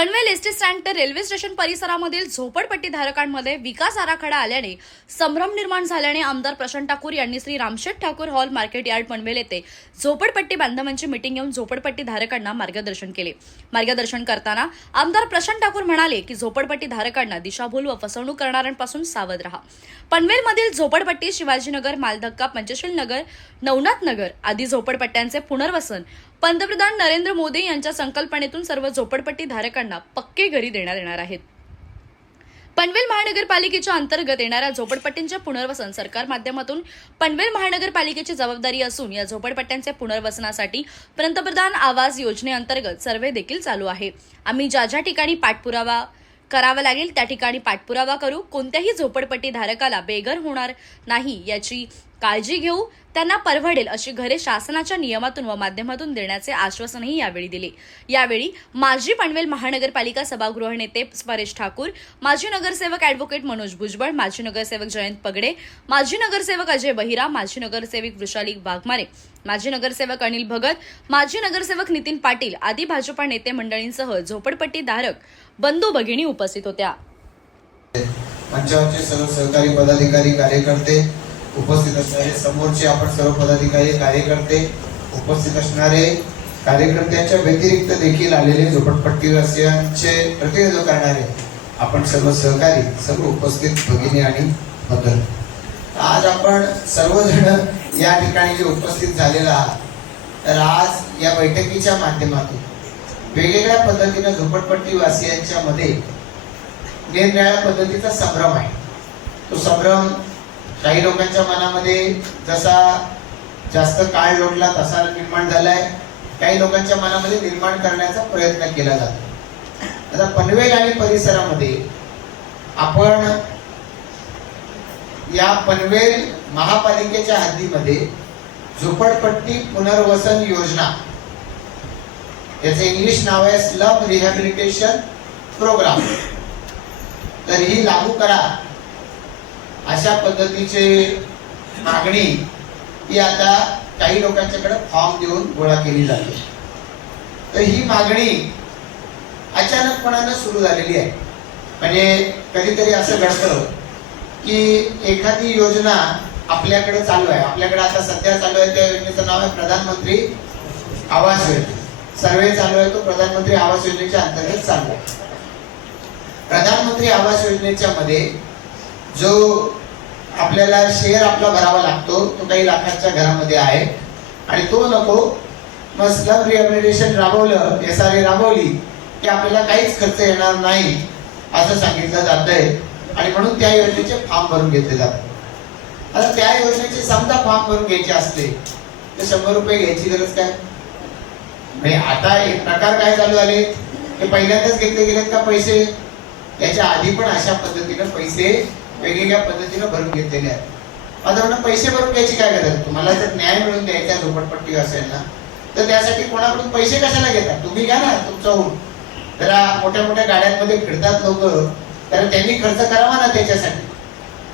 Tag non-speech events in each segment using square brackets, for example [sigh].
Panvel ST stand ते railway station परिसरामधील झोपडपट्टी धारकांमध्ये विकास आराखडा आल्याने संभ्रम निर्माण झाल्याने आमदार प्रशांत ठाकूर यांनी Shri Ramsheth Thakur hall market yard Panvel येथे झोपडपट्टी बांधवांची मिटिंग घेऊन झोपडपट्टी धारकांना मार्गदर्शन केले. मार्गदर्शन करताना आमदार प्रशांत ठाकूर म्हणाले की झोपडपट्टी धारकांना दिशाभूल व फसवणूक करणाऱ्यांपासून सावध राहा. पनवेलमधील झोपडपट्टी शिवाजीनगर मालधक्का पंचशील नगर नवनाथ नगर आदी झोपडपट्ट्यांचे पुनर्वसन पंतप्रधान नरेंद्र मोदी यांच्या संकल्पनेतून सर्व झोपडपट्टी धारकांना पक्के घरी देण्यात येणार आहेत. पनवेल महानगरपालिकेच्या अंतर्गत येणाऱ्या झोपडपट्टींचे पुनर्वसन सरकार माध्यमातून पनवेल महानगरपालिकेची जबाबदारी असून या झोपडपट्ट्यांचे पुनर्वसनासाठी पंतप्रधान आवास योजनेअंतर्गत सर्वे देखील चालू आहे. आम्ही ज्या ज्या ठिकाणी पाठपुरावा करावा लागेल त्या ठिकाणी पाठपुरावा करू. कोणत्याही झोपडपट्टी धारकाला बेघर होणार नाही याची काळजी घेऊ त्यांना परवडेल अशी घरे शासनाच्या नियमातून व माध्यमातून देण्याचे आश्वासनही यावेळी दिले. यावेळी माजी पनवेल महानगरपालिका सभागृह नेते परेश ठाकूर माजी नगरसेवक ॲडव्होकेट मनोज भुजबळ माजी नगरसेवक जयंत पगडे माजी नगरसेवक अजय बहिरा माजी नगरसेवक वृषाली वाघमारे माजी नगरसेवक अनिल भगत माजी नगरसेवक नितीन पाटील आदी भाजपा नेते मंडळींसह झोपडपट्टी धारक बंधू भगिनी उपस्थित होत्या. मंचावरचे सर्व सहकारी पदाधिकारी कार्यकर्ते उपस्थित असणारे समोरचे आपण सर्व पदाधिकारी कार्यकर्ते उपस्थित असणारे कार्यकर्त्यांच्या व्यतिरिक्त देखील आलेले झोपडपट्टी वासियांचे प्रतिनिधित्व करणारे आपण सर्व सहकारी सर्व उपस्थित भगिनी आणि बदल आज आपण सर्वजण या ठिकाणी जे उपस्थित झालेला आहात तर आज या बैठकीच्या माध्यमातून वेगवेगळ्या पद्धतीनं झोपडपट्टी वासियांच्या मध्ये निरनिळ्या पद्धतीचा संभ्रम आहे. तो संभ्रम काही लोकांच्या मनामध्ये जसा जास्त काळ लोटला तसा निर्माण झालाय. काही लोकांच्या मनामध्ये निर्माण करण्याचा प्रयत्न केला जातो. आता पनवेल आणि परिसरामध्ये आपण या पनवेल महापालिकेच्या हद्दीमध्ये झोपडपट्टी पुनर्वसन योजना याचं इंग्लिश नाव आहे स्लम रिहॅबिलिटेशन प्रोग्राम तर ही लागू करा. अशा पद्धतीचे मागणी ही आता काही लोकांच्याकडे फॉर्म देऊन गोळा केली जाते. तर ही मागणी अचानकपणानं सुरू झालेली आहे? म्हणजे कधीतरी असं घडतं की एखादी योजना आपल्याकडे चालू आहे. आपल्याकडे आता सध्या चालू आहे त्या योजनेचं नाव आहे प्रधानमंत्री आवास योजना. सर्वे चालू आहे तो प्रधानमंत्री आवास योजनेच्या अंतर्गत चालू आहे. प्रधानमंत्री आवास योजनेच्या मध्ये जो आपल्याला शेअर आपला भरावा लागतो. तो काही लाखांच्या घरामध्ये आहे. आणि तो नको. मग स्लम रिहॅबिलिटेशन राबवलं एस आर ए राबवली की आपल्याला काहीच खर्च येणार नाही असं सांगितलं जातंय. आणि म्हणून त्या योजनेचे फॉर्म भरून घेतले जातात. आता त्या योजनेचे समजा फॉर्म भरून घ्यायचे असते तर शंभर रुपये घ्यायची गरज काय? म्हणजे आता एक प्रकार काय चालू आले ते पहिल्यांदाच घेतले गेलेत का पैसे? याच्या आधी पण अशा पद्धतीनं पैसे वेगवेगळ्या पद्धतीनं भरून घेतलेले आहेत. आता म्हणून पैसे भरून घ्यायची काय गरज तुम्हाला जर न्याय मिळून द्यायचा झोपडपट्टी असेल ना तर त्यासाठी कोणाकडून पैसे कशाला घेतात? तुम्ही घ्या ना तुमचा होऊन. जरा मोठ्या मोठ्या गाड्यांमध्ये फिरतात लोक तर त्यांनी खर्च करावा ना त्याच्यासाठी.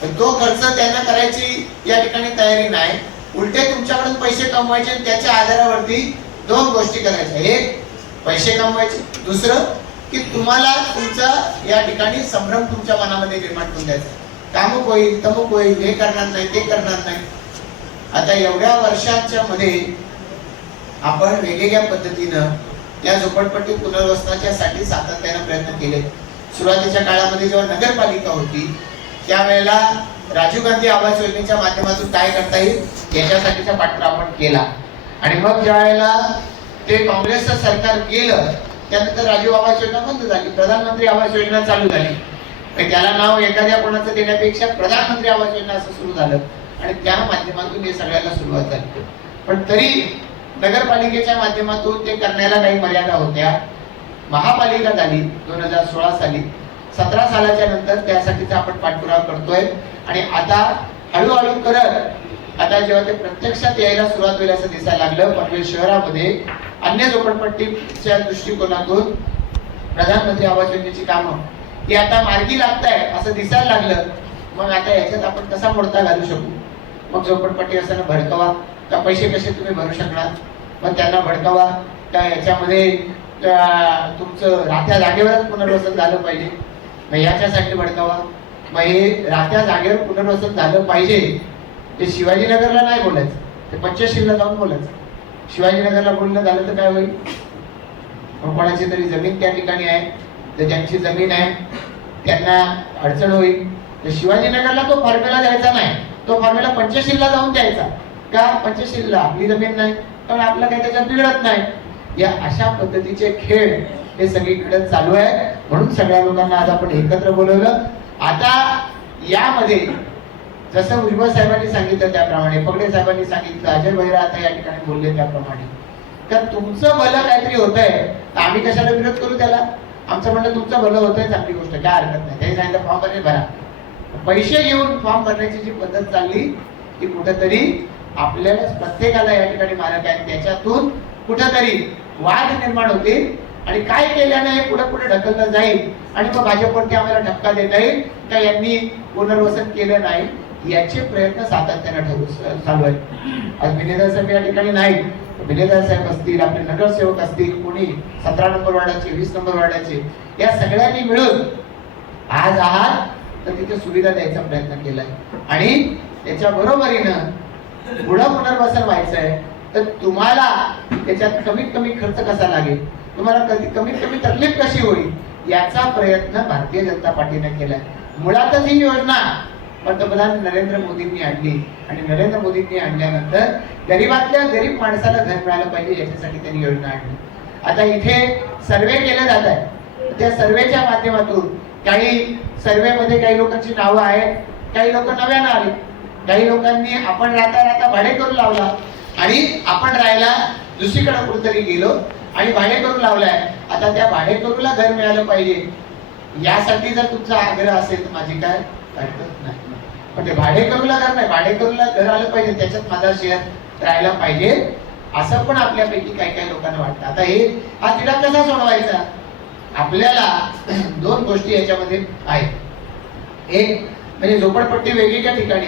पण तो खर्च त्यांना करायची या ठिकाणी तयारी नाही. उलटे तुमच्याकडून पैसे कमवायचे आणि त्याच्या आधारावरती दोन गोष्टी करायच्या. एक पैसे कमवायचे. दुसरं की तुम्हाला तुमचा या ठिकाणी संभ्रम तुमच्या मनामध्ये निर्माण करून द्यायचा. कामुक होईल तमुक होईल हे करणार नाही ते करणार नाही. आता एवढ्या वर्षांच्या मध्ये आपण वेगवेगळ्या पद्धतीनं या झोपडपट्टी पुनर्वसनाच्यासाठी सातत्याने सातत्यानं प्रयत्न केले. सुरुवातीच्या काळामध्ये जेव्हा नगरपालिका होती त्यावेळेला राजीव गांधी आवास योजनेच्या माध्यमातून काय करता येईल याच्यासाठीचा पाठपुरा आपण केला. आणि मग ज्या वेळेला ते काँग्रेसचं सरकार गेलं त्यानंतर राजीव आवास योजना बंद झाली प्रधानमंत्री आवास योजना चालू झाली. त्याला नाव एखाद्या कोणाचं देण्यापेक्षा प्रधानमंत्री आवास योजना असं सुरू झालं आणि त्या माध्यमातून हे सगळ्याला सुरुवात झाली. पण तरी नगरपालिकेच्या माध्यमातून ते करण्याला काही मर्यादा होत्या. महापालिका झाली दोन हजार सोळा साली. सतरा सालाच्या नंतर त्यासाठीचा आपण पाठपुरावा करतोय. आणि आता हळूहळू करत आता जेव्हा ते प्रत्यक्षात यायला सुरुवात होईल असं दिसायला लागलं पनवेल शहरामध्ये अन्य झोपडपट्टीच्या दृष्टिकोनातून प्रधानमंत्री आवास योजनेची कामं की आता मार्गी लागताय असं दिसायला लागलं मग आता याच्यात आपण कसा मोडता घालू शकू? मग झोपडपट्टी असताना भडकवा का पैसे कसे तुम्ही भरू शकणार? मग त्यांना भडकवा का याच्यामध्ये तुमचं राहत्या जागेवरच पुनर्वसन झालं पाहिजे? मग याच्यासाठी भडकावा. मग हे राहत्या जागेवर पुनर्वसन झालं पाहिजे ते शिवाजीनगरला नाही बोलायचं ते पंचशीलला जाऊन बोलायचं. शिवाजीनगरला बोलणं झालं तर काय होईल? मग कोणाची तरी जमीन त्या ठिकाणी आहे. तर ज्यांची जमीन आहे त्यांना अडचण होईल. तर शिवाजीनगरला तो फॉर्म्युला द्यायचा नाही. तो फॉर्म्युला पंचशीलला जाऊन द्यायचा. का? पंचशीलला आपली जमीन नाही. पण आपलं काही त्याच्यात बिघडत नाही. या अशा पद्धतीचे खेळ हे सगळीकडे चालू आहे म्हणून सगळ्या लोकांना आज आपण एकत्र बोलवलं. आता यामध्ये जसं भुजबळ साहेबांनी सांगितलं त्याप्रमाणे पगडे साहेबांनी सांगितलं अजय भैरा आता या ठिकाणी बोलले त्याप्रमाणे. तर तुमचं भलं काहीतरी होत आहे तर आम्ही कशाला विरोध करू त्याला? आमचं म्हणणं तुमचं भलं होतंय चांगली गोष्ट काय हरकत नाही. त्याही सांगितलं फॉर्म भरले भरा. पैसे घेऊन फॉर्म भरण्याची जी पद्धत चालली ती कुठंतरी आपल्यालाच प्रत्येकाला या ठिकाणी मारक आहे. त्याच्यातून कुठंतरी वाद निर्माण होतील आणि काय केल्यानं हे पुढे पुढे ढकललं जाईल आणि मग भाजपवरती आम्हाला धक्का देता येईल का यांनी पुनर्वसन केलं नाही? याचे प्रयत्न सातत्याने ठरू चालू आहेत. आज विनेदार साहेब या ठिकाणी नाही विनेदार साहेब असतील आपले नगरसेवक असतील कोणी सतरा नंबर वार्डाचे वीस नंबर वार्डाचे या सगळ्यांनी मिळून आज आहात तर तिथे सुविधा द्यायचा प्रयत्न केलाय. आणि त्याच्या बरोबरीनं पुढं पुनर्वसन व्हायचं आहे तर तुम्हाला त्याच्यात कमीत कमी खर्च कसा लागेल? तुम्हाला कधी कमीत कमी तकलीफ कशी होईल? याचा प्रयत्न भारतीय जनता पार्टीने केलाय. मुळातच ही योजना पंतप्रधान नरेंद्र मोदींनी आणली. आणि नरेंद्र मोदींनी आणल्यानंतर गरीबातल्या गरीब माणसाला घर मिळालं पाहिजे याच्यासाठी त्यांनी योजना आणली. आता इथे सर्वे केला जात आहे. त्या सर्वेच्या माध्यमातून काही सर्वे मध्ये काही लोकांची नावं आहेत काही लोक नव्यानं आले. काही लोकांनी आपण राहता राहता भाडे करून लावला आणि आपण राहायला दुसरीकडे कुठेतरी गेलो आणि भाडे करून लावलाय. आता त्या भाडेकरूला घर मिळालं पाहिजे. यासाठी जर तुमचा आग्रह असेल तर माझी काय हरकत नाही. पण ते भाडेकरूला घर नाही. भाडेकरूला घर आलं पाहिजे. त्याच्यात माझा शेअर राहायला पाहिजे. असं पण आपल्यापैकी काही काही लोकांना वाटतं. आता हे हा तिढा कसा सोडवायचा? आपल्याला [clears throat] दोन गोष्टी याच्यामध्ये आहेत. एक म्हणजे झोपडपट्टी वेगवेगळ्या ठिकाणी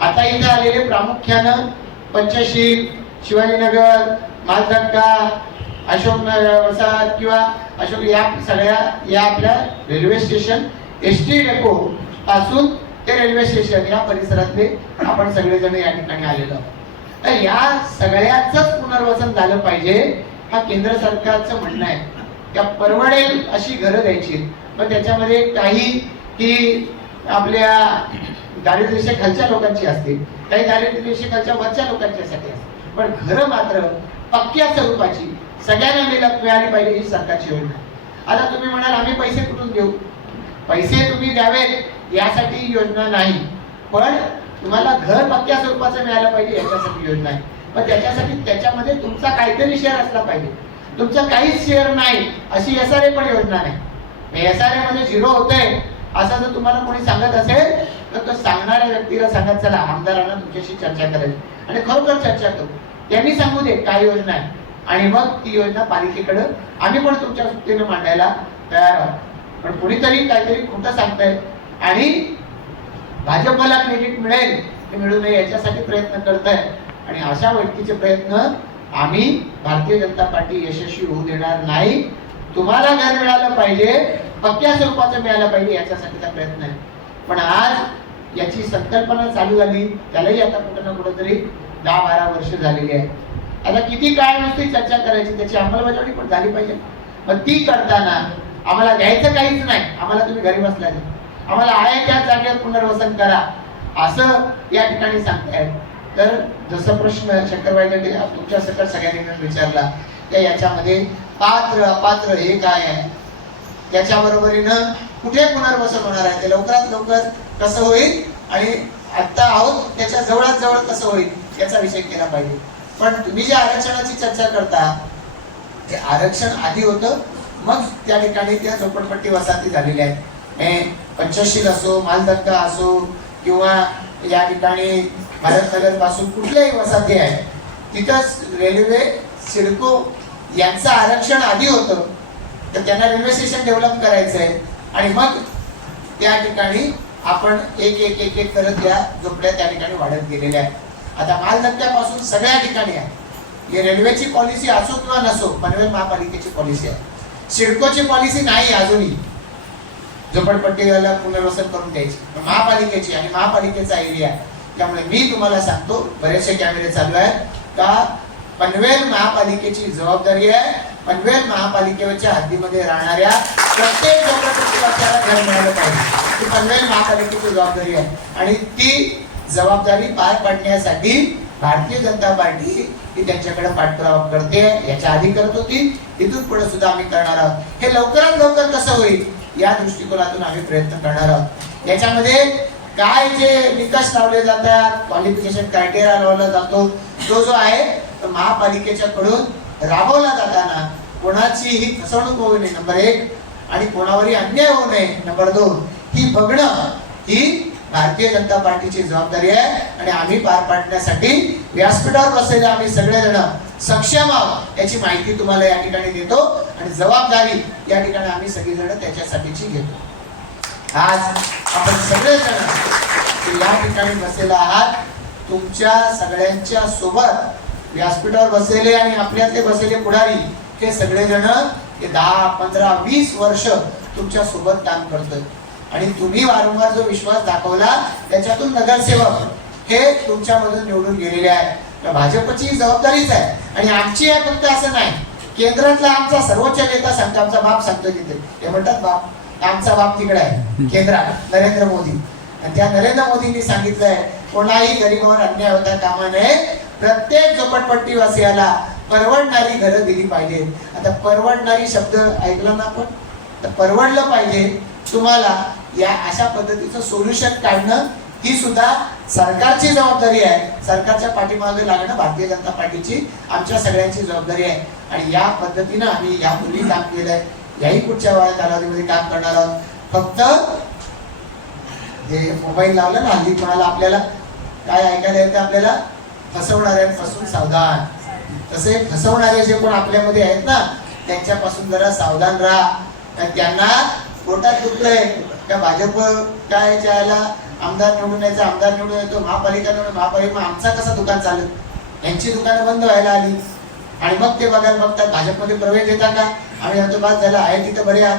आता इथे आलेले प्रामुख्यानं पंचशील शिवाजीनगर मालधक्का अशोक वसाहत किंवा अशोक या सगळ्या या आपल्या railway station S T depot पासून ते रेल्वे स्टेशन या परिसरातले आपण सगळेजण या ठिकाणी आलेलो आहोत. तर या सगळ्याच पुनर्वसन झालं पाहिजे हा केंद्र सरकारचं म्हणणं आहे. त्या परवडेल अशी घरं द्यायची. पण त्याच्यामध्ये काही की आपल्या दारिद्र्य खालच्या लोकांची असतील काही दारिद्र्य खालच्या वरच्या लोकांच्यासाठी असतील. पण घरं मात्र पक्क्या स्वरूपाची सगळ्यांना मिळा- मिळाली पाहिजे ही सरकारची योजना आता तुम्ही म्हणाल आम्ही पैसे कुठून घेऊ पैसे तुम्ही द्यावेत यासाठी योजना नाही. पण तुम्हाला घर पक्क्या स्वरूपाचं मिळालं पाहिजे याच्यासाठी योजना आहे. पण त्याच्यासाठी त्याच्यामध्ये तुमचा काहीतरी शेअर असला पाहिजे. तुमचा काहीच शेअर नाही अशी एस आर ए पण योजना नाही. एस आर ए मध्ये झिरो होतंय असं जर तुम्हाला कोणी सांगत असेल तर तो सांगणाऱ्या व्यक्तीला सांगत चला आमदारांना तुमच्याशी चर्चा करायची. आणि खरोखर चर्चा करू. त्यांनी सांगू दे काय योजना आहे. आणि मग ती योजना पालिकेकडं आम्ही पण तुमच्या सुट्टीने मांडायला तयार आहोत. पण कुणीतरी काहीतरी खोटं सांगताय. आणि भाजपला क्रेडिट मिळेल ते मिळू नये याच्यासाठी प्रयत्न करत आहे आणि अशा व्यक्तीचे प्रयत्न आम्ही भारतीय जनता पार्टी यशस्वी होऊ देणार नाही. तुम्हाला घर मिळालं पाहिजे पक्क्या स्वरूपाचं मिळालं पाहिजे याच्यासाठीचा प्रयत्न आहे. पण आज याची संकल्पना चालू झाली त्यालाही आता कुठं ना कुठंतरी दहा बारा वर्ष झालेली आहे आता किती काळ नुसती चर्चा करायची त्याची अंमलबजावणी पण झाली पाहिजे. पण ती करताना आम्हाला घ्यायचं काहीच नाही. आम्हाला तुम्ही घरी बसला आम्हाला आहे त्या जागेवर पुनर्वसन करा. असं या ठिकाणी सांगतायत. तर जसं प्रश्न शंकरबाई तुमच्या सकट सगळ्यांनी मिळून विचारला त्या याच्यामध्ये पात्र अपात्र हे काय आहे? त्याच्या बरोबरीनं कुठे पुनर्वसन होणार आहे? ते लवकरात लवकर कसं होईल? आणि आत्ता आहोत त्याच्या जवळात जवळ कसं होईल? याचा विषय केला पाहिजे. पण तुम्ही जे आरक्षणाची चर्चा करता ते आरक्षण आधी होतं मग त्या ठिकाणी त्या झोपडपट्टी वसाहती झालेल्या आहेत. पंचशील असो मालदक्का असो किंवा या ठिकाणी भारतनगरपासून कुठल्याही वसाहती आहे तिथंच रेल्वे सिडको यांचं आरक्षण आधी होतं. तर त्यांना रेल्वे स्टेशन डेव्हलप करायचं आहे. आणि मग त्या ठिकाणी आपण एक एक एक एक करत या झोपड्या त्या ठिकाणी वाढत गेलेल्या आहेत. आता मालधक्क्यापासून सगळ्या ठिकाणी आहे. रेल्वेची पॉलिसी असो किंवा नसो पनवेल महापालिकेची पॉलिसी आहे. सिडकोची पॉलिसी नाही अजूनही. झोपडपट्टीला पुनर्वसन करून द्यायची महापालिकेची आणि महापालिकेचा एरिया त्यामुळे मी तुम्हाला सांगतो बरेचसे कॅमेरे चालू आहेत का पनवेल महापालिकेची जबाबदारी आहे. पनवेल महापालिकेच्या हद्दीमध्ये राहणाऱ्या प्रत्येक झोपडपट्टीवासियाला घर मिळालं पाहिजे. पनवेल महापालिकेची जबाबदारी आहे. आणि ती जबाबदारी पार पाडण्यासाठी भारतीय जनता पार्टी ही त्यांच्याकडे पाठपुरावा करते याच्या आधी करत होती. इथून पुढे सुद्धा आम्ही करणार आहोत. हे लवकरात लवकर कसं होईल? या दृष्टिकोनातून आम्ही प्रयत्न करणार आहोत. याच्यामध्ये काय जे निकष लावले जातात क्वालिफिकेशन क्रायटेरिया लावला जातो तो जो आहे तो महापालिकेच्या कडून राबवला जाताना कोणाचीही फसवणूक होऊ नये नंबर एक. आणि कोणावरही अन्याय होऊ नये नंबर दोन. ही बघणं ही भारतीय जनता पार्टीची जबाबदारी आहे. आणि आम्ही पार पाडण्यासाठी व्यासपीठावर बसलेले आम्ही सगळेजण सक्षम आहोत याची माहिती तुम्हाला या ठिकाणी देतो आणि जबाबदारी या ठिकाणी आम्ही सगळेजण त्याच्यासाठीची घेतो. आज आपण सगळेजण या ठिकाणी बसलेला आहात तुमच्या सगळ्यांच्या सोबत व्यासपीठावर बसलेले आणि आपल्यातले बसलेले पुढारी हे सगळेजण हे दहा पंधरा वीस वर्ष तुमच्यासोबत काम करतोय. आणि तुम्ही वारंवार जो विश्वास दाखवला त्याच्यातून नगरसेवक हे तुमच्यामधून निवडून गेलेले आहे भाजपची जबाबदारीच आहे. आणि आमची आहे फक्त असं नाही. केंद्रातला आमचा सर्वोच्च नेता सांगतो आमचा बाप सांगतो तिथे. ते म्हणतात बाप आमचा बाप तिकडे आहे केंद्रात नरेंद्र मोदी. आणि त्या नरेंद्र मोदींनी सांगितलंय कोणाही गरीबावर अन्याय होता कामा नये. प्रत्येक झोपडपट्टीवासियाला परवडणारी घरं दिली पाहिजे. आता परवडणारी शब्द ऐकला ना आपण? तर परवडलं पाहिजे तुम्हाला या अशा पद्धतीचं सोल्युशन काढणं ही सुद्धा सरकारची जबाबदारी आहे. सरकारच्या पाठीमागे लागणं भारतीय जनता पार्टीची आमच्या सगळ्यांची जबाबदारी आहे. आणि या पद्धतीनं आम्ही यापूर्वी काम केलंय. याही पुढच्या वेळा कालावधीमध्ये काम करणार आहोत. फक्त जे मोबाईल लावलं ना हल्ली कोणाला आपल्याला काय ऐकायला येतं आपल्याला? फसवणाऱ्यांपासून सावधान. तसे फसवणारे जे कोण आपल्यामध्ये आहेत ना त्यांच्यापासून जरा सावधान राहा. त्यांना पोटात दुखलंय का भाजप काय ज्याला आमदार निवडून यायचा आमदार निवडून येतो महापालिका निवडून महापालिका आमचा कसा दुकान चालत? यांची दुकानं बंद व्हायला आली. आणि मग ते बघायला बघतात भाजपमध्ये प्रवेश देता का? आम्ही जातो बाद झाला आहे तिथं बरे आहात.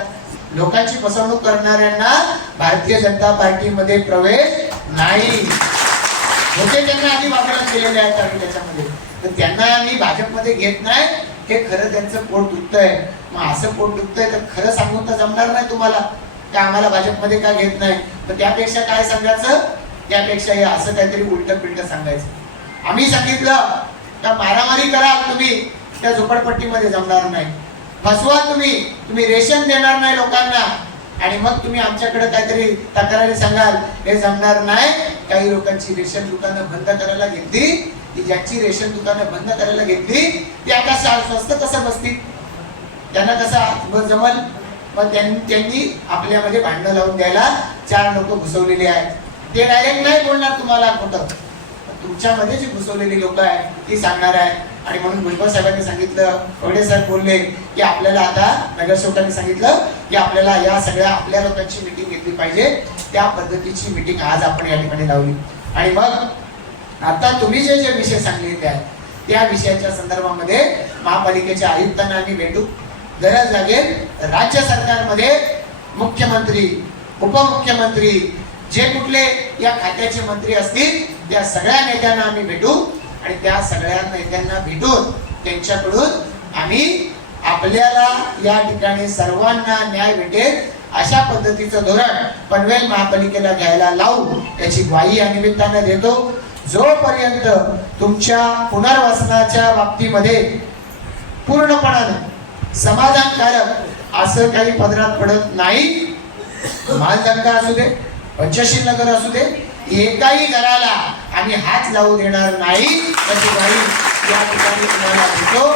लोकांची फसवणूक करणाऱ्यांना भारतीय जनता पार्टीमध्ये प्रवेश नाही. होते त्यांना आधी वापरात केलेले आहेत आम्ही त्याच्यामध्ये. तर त्यांना आम्ही भाजपमध्ये घेत नाही. हे खरं त्यांचं पोट दुखतंय. मग असं पोट दुखतंय तर खरं सांगून तर जमणार नाही तुम्हाला. का आम्हाला भाजपमध्ये का घेत नाही? तर त्यापेक्षा काय सांगायचं? त्यापेक्षा हे असं काहीतरी उलट पिलट सांगायचं. आम्ही सांगितलं का मारामारी करा तुम्ही त्या झोपडपट्टीमध्ये जमणार नाही. फसवा तुम्ही तुम्ही रेशन देणार नाही लोकांना. आणि मग तुम्ही आमच्याकडे काहीतरी तक्रारी सांगाल हे जमणार नाही. काही लोकांची रेशन दुकानं बंद करायला घेतली की ज्यांची रेशन दुकानं बंद करायला घेतली ती आता स्वस्त कसं बसतील? त्यांना कसा जमल मग त्यांनी आपल्यामध्ये भांडणं लावून द्यायला चार लोक घुसवलेली आहेत. ते डायरेक्ट नाही बोलणार तुम्हाला खोटं तुमच्यामध्ये जी घुसवलेली लोक आहेत ती सांगणार आहे आणि म्हणून भुजबळ साहेबांनी सांगितलं कवडे साहेब बोलले की आपल्याला आता नगरसेवकांनी सांगितलं की आपल्याला या सगळ्या आपल्या लोकांची मिटिंग घेतली पाहिजे. त्या पद्धतीची मिटिंग आज आपण या ठिकाणी लावली. आणि मग आता तुम्ही जे जे विषय सांगलेले आहेत त्या विषयाच्या संदर्भामध्ये महापालिकेच्या आयुक्तांना आम्ही भेटू. गरज लागेल. राज्य सरकारमध्ये मुख्यमंत्री उपमुख्यमंत्री जे कुठले या खात्याचे मंत्री असतील त्या सगळ्या नेत्यांना आम्ही भेटू आणि त्या सगळ्या नेत्यांना भेटून त्यांच्याकडून आम्ही आपल्याला या ठिकाणी सर्वांना न्याय भेटेल अशा पद्धतीचं धोरण पनवेल महापालिकेला घ्यायला लावू याची ग्वाही या निमित्तानं देतो. जोपर्यंत तुमच्या पुनर्वसनाच्या बाबतीमध्ये पूर्णपणाने समाधानकारक. असं काही पदरात पडत नाही. मालदंगा असू दे पंचशील नगर असू दे एकाही घराला आम्ही हात लावू देणार नाही. त्याची ग्वाही या ठिकाणी तुम्हाला देतो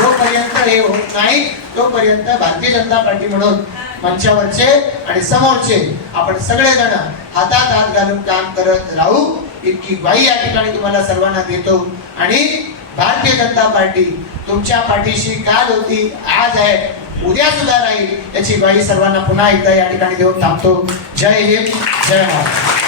जोपर्यंत हे होत नाही तोपर्यंत भारतीय जनता पार्टी म्हणून मंचावरचे आणि समोरचे आपण सगळेजण हातात हात घालून काम करत राहू. इतकी ग्वाही या ठिकाणी तुम्हाला सर्वांना देतो. आणि भारतीय जनता पार्टी तुमच्या पाठीशी काल होती आज आहे उद्या सुद्धा राहील याची ग्वाही सर्वांना पुन्हा एकदा या ठिकाणी देऊन थांबतो. जय हिंद जय महाराष्ट्र